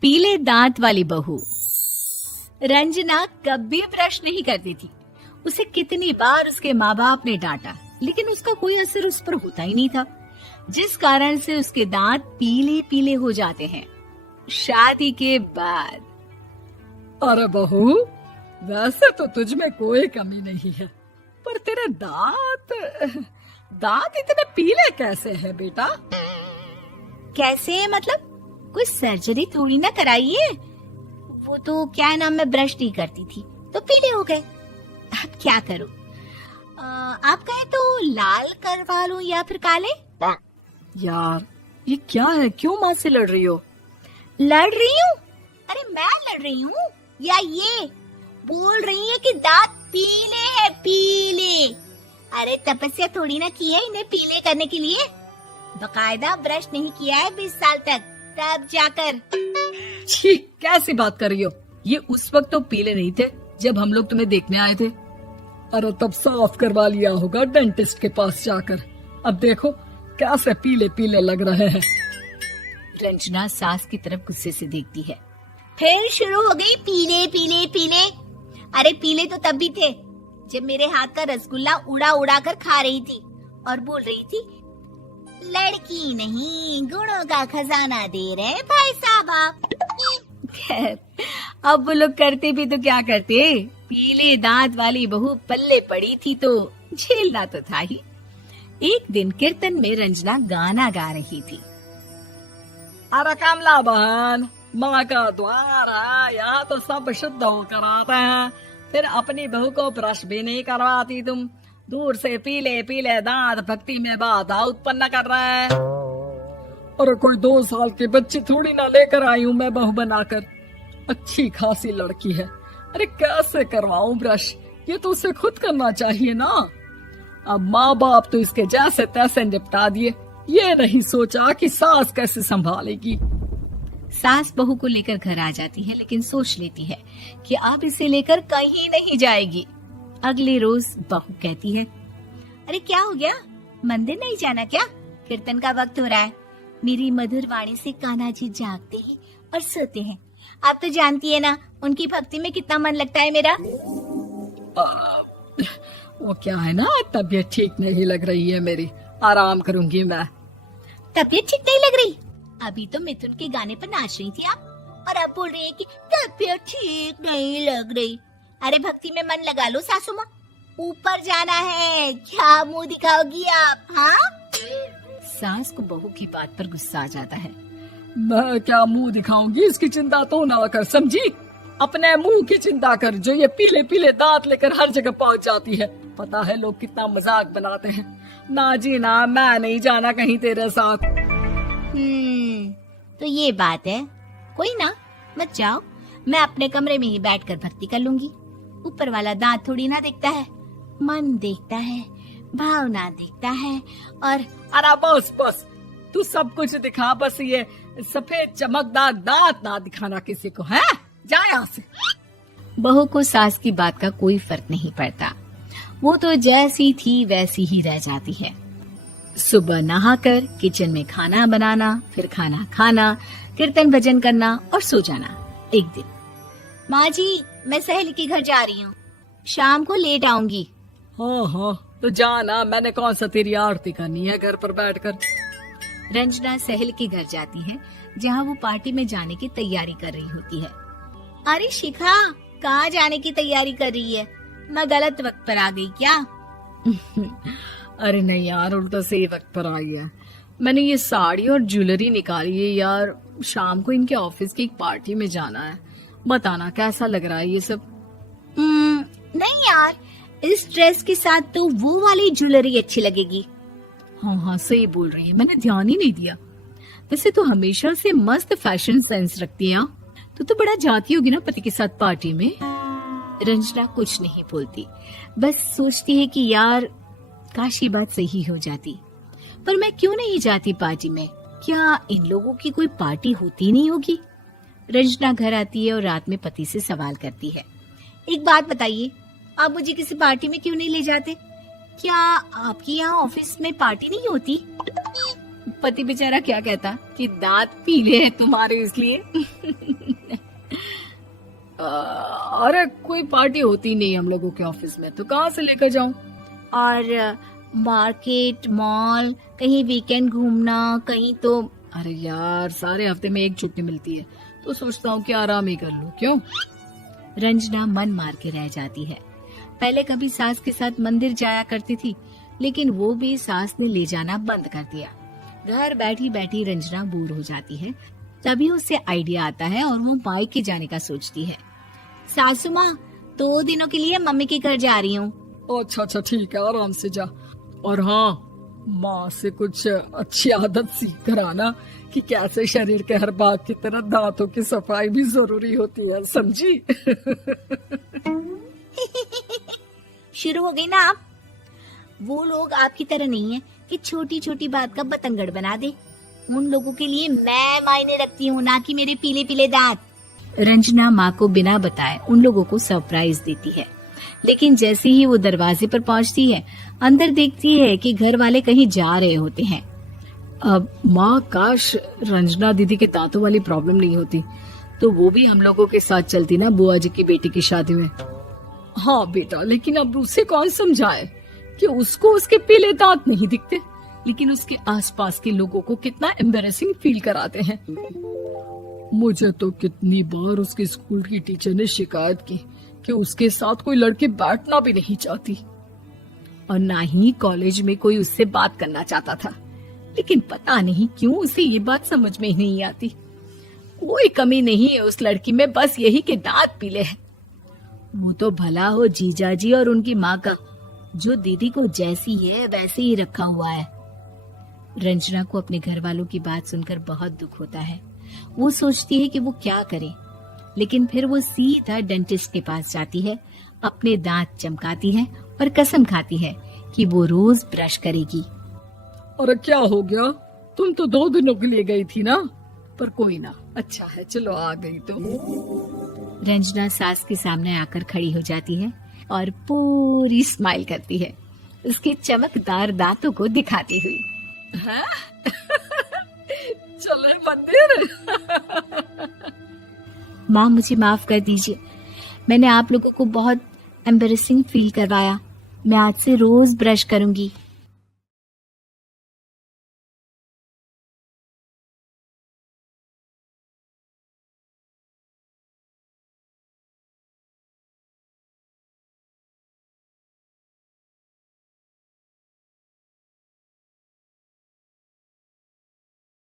पीले दांत वाली बहू। रंजना कभी ब्रश नहीं करती थी। उसे कितनी बार उसके माँ बाप ने डांटा, लेकिन उसका कोई असर उस पर होता ही नहीं था, जिस कारण से उसके दांत पीले पीले हो जाते हैं। शादी के बाद अरे बहू, वैसे तो तुझ में कोई कमी नहीं है, पर तेरे दांत इतने पीले कैसे हैं बेटा? कैसे मतलब? कोई सर्जरी थोड़ी ना कराइए। वो तो क्या नाम, मैं ब्रश नहीं करती थी तो पीले हो गए। अब क्या करूं? आप कहें तो लाल करवा लूं या फिर काले? यार ये क्या है, क्यों माँ से लड़ रही हो? लड़ रही हूँ? अरे मैं लड़ रही हूँ या ये बोल रही है कि दांत पीले हैं, पीले। अरे तपस्या थोड़ी ना की है इन्हें पीले करने के लिए। बकायदा ब्रश नहीं किया है 20 साल तक, तब जाकर। छी, कैसी बात कर रही हो? ये उस वक्त तो पीले नहीं थे जब हम लोग तुम्हें देखने आए थे। अरे तब साफ करवा लिया होगा डेंटिस्ट के पास जाकर। अब देखो कैसे पीले पीले लग रहे हैं। रंजना सास की तरफ गुस्से से देखती है। फिर शुरू हो गई पीले पीले पीले। अरे पीले तो तब भी थे जब मेरे हाथ का रसगुल्ला उड़ा उड़ा कर खा रही थी और बोल रही थी, लड़की नहीं गुणों का खजाना दे रहे भाई साहब आप। खैर, अब वो लोग करते भी तो क्या करते, पीले दांत वाली बहू पल्ले पड़ी थी तो झेलना तो था ही। एक दिन कीर्तन में रंजना गाना गा रही थी। अरे कमला बहन, माँ का द्वार है, यहाँ तो सब शुद्ध होकर आते हैं, फिर अपनी बहू को ब्रश भी नहीं करवाती तुम। दूर से पीले पीले दांत भक्ति में बाधा उत्पन्न कर रहे हैं। अरे कोई 2 साल की बच्ची थोड़ी ना लेकर आई हूँ मैं बहू बनाकर। अच्छी खासी लड़की है, अरे कैसे करवाऊं ब्रश? ये तो उसे खुद करना चाहिए ना। अब माँ बाप तो इसके जैसे तैसे निपटा दिए, ये नहीं सोचा कि सास कैसे संभालेगी। सास बहू को लेकर घर आ जाती है, लेकिन सोच लेती है कि अब इसे लेकर कहीं नहीं जाएगी। अगले रोज बहू कहती है, अरे क्या हो गया, मंदिर नहीं जाना क्या? कीर्तन का वक्त हो रहा है। मेरी मधुर वाणी से कान्हा जी जागते हैं और सोते हैं। आप तो जानती है ना उनकी भक्ति में कितना मन लगता है मेरा। वो क्या है ना, तबीयत ठीक नहीं लग रही है मेरी, आराम करूंगी मैं। तबीयत ठीक नहीं लग रही? अभी तो मिथुन के गाने पर नाच रही थी आप, और अब बोल रही है कि तबीयत ठीक नहीं लग रही। अरे भक्ति में मन लगा लो सासू माँ, ऊपर जाना है, क्या मुंह दिखाओगी आप? हाँ? सास को बहू की बात पर गुस्सा आ जाता है। मैं क्या मुंह दिखाऊंगी, इसकी चिंता तो ना कर, समझी? अपने मुंह की चिंता कर, जो ये पीले पीले दांत लेकर हर जगह पहुंच जाती है। पता है लोग कितना मजाक बनाते हैं। ना जी ना, मैं नहीं जाना कहीं तेरे साथ। तो ये बात है, कोई ना, मत जाओ, मैं अपने कमरे में ही बैठकर भक्ति कर लूंगी। ऊपर वाला दांत थोड़ी ना देखता है, मन देखता है, भावना देखता है। और अरे बस बस, तू सब कुछ दिखा, बस ये सफेद चमकदार दांत ना दिखाना किसी को, है? जा यहाँ से। बहू को सास की बात का कोई फर्क नहीं पड़ता, वो तो जैसी थी वैसी ही रह जाती है। सुबह नहाकर किचन में खाना बनाना, फिर खाना खाना, कीर्तन भजन करना और सो जाना। एक दिन, माँ जी मैं सहेली के घर जा रही हूँ, शाम को लेट आऊंगी। हाँ हाँ तो जाना, मैंने कौन सा तेरी आरती करनी है घर पर बैठकर। रंजना सहेली के घर जाती है, जहाँ वो पार्टी में जाने की तैयारी कर रही होती है। अरे शिखा, कहाँ जाने की तैयारी कर रही है? मैं गलत वक्त पर आ गई क्या? अरे नहीं यार, उल्टा सही वक्त पर आई है। मैंने ये साड़ी और ज्वेलरी निकाली है यार, शाम को इनके ऑफिस की एक पार्टी में जाना है। बताना कैसा लग रहा है ये सब? नहीं यार, इस ड्रेस के साथ तो वो वाली ज्वेलरी अच्छी लगेगी। हाँ हाँ सही बोल रही है, मैंने ध्यान ही नहीं दिया। वैसे तो हमेशा से मस्त फैशन सेंस रखती है। तो बड़ा जाती होगी ना पति के साथ पार्टी में। रंजना कुछ नहीं बोलती, बस सोचती है कि यार काश ये बात सही हो जाती, पर मैं क्यों नहीं जाती पार्टी में? क्या इन लोगों की कोई पार्टी होती नहीं होगी? रंजना घर आती है और रात में पति से सवाल करती है, एक बात बताइए, आप मुझे किसी पार्टी में क्यों नहीं ले जाते? क्या आपकी यहाँ ऑफिस में पार्टी नहीं होती? पति बेचारा क्या कहता कि दांत पीले हैं तुम्हारे इसलिए। अरे कोई पार्टी होती नहीं हम लोगों के ऑफिस में, तो कहाँ से लेकर जाऊं? और मार्केट, मॉल, कहीं वीकेंड घूमना, कहीं तो। अरे यार, सारे हफ्ते में एक छुट्टी मिलती है, तो सोचता हूँ कि आराम ही कर लूं। क्यों? रंजना मन मार के रह जाती है। पहले कभी सास के साथ मंदिर जाया करती थी, लेकिन वो भी सास ने ले जाना बंद कर दिया। घर बैठी बैठी रंजना बोर हो जाती है। तभी उसे आइडिया आता है और वो मायके जाने का सोचती है। सासू माँ, 2 दिनों के लिए मम्मी के घर जा रही हूँ। अच्छा ठीक है, आराम से जा। और हाँ, माँ से कुछ अच्छी आदत सीख कर आना कि कैसे शरीर के हर भाग की तरह दांतों की सफाई भी जरूरी होती है, समझी? शुरू हो गई ना आप। वो लोग आपकी तरह नहीं है कि छोटी छोटी बात का बतंगड़ बना दे। उन लोगों के लिए मैं मायने रखती हूँ, ना कि मेरे पीले पीले दांत। रंजना माँ को बिना बताए उन लोगों को सरप्राइज देती है, लेकिन जैसे ही वो दरवाजे पर पहुँचती है, अंदर देखती है कि घर वाले कहीं जा रहे होते हैं। अब माँ, काश रंजना दीदी के दांतों वाली प्रॉब्लम नहीं होती, तो वो भी हम लोगों के साथ चलती ना बुआ जी की बेटी की शादी में। हाँ बेटा, लेकिन अब उसे कौन समझाए कि उसको उसके पीले दांत नहीं दिखते, लेकिन उसके आसपास के लोगों को कितना एम्बैरेसिंग फील कराते हैं। मुझे तो कितनी बार उसके स्कूल की टीचर ने शिकायत की कि उसके साथ कोई लड़की बैठना भी नहीं चाहती, और ना ही कॉलेज में कोई उससे बात करना चाहता था। लेकिन पता नहीं क्यों उसे ये बात समझ में ही नहीं आती। कोई कमी नहीं है उस लड़की में, बस यही कि दांत पीले हैं। वो तो भला हो जीजा जी और उनकी माँ का, जो दीदी को जैसी है वैसे ही रखा हुआ है। रंजना को अपने घर वालों की बात सुनकर बहुत दुख होता है। वो सोचती है कि वो क्या करे, लेकिन फिर वो सीधा डेंटिस्ट के पास जाती है, अपने दांत चमकाती है और कसम खाती है कि वो रोज ब्रश करेगी। अरे क्या हो गया? तुम तो 2 दिनों के लिए गई थी ना, पर कोई ना, अच्छा है, चलो आ गई तो। रंजना सास के सामने आकर खड़ी हो जाती है और पूरी स्माइल करती है, उसके चमकदार दांतों को दिखाती हुई। हैं? चले मंदिर। माँ, मुझे माफ कर दीजिए, मैंने आप लोगों को बहुत एम्बैरेसिंग फील करवाया। मैं आज से रोज ब्रश करूंगी।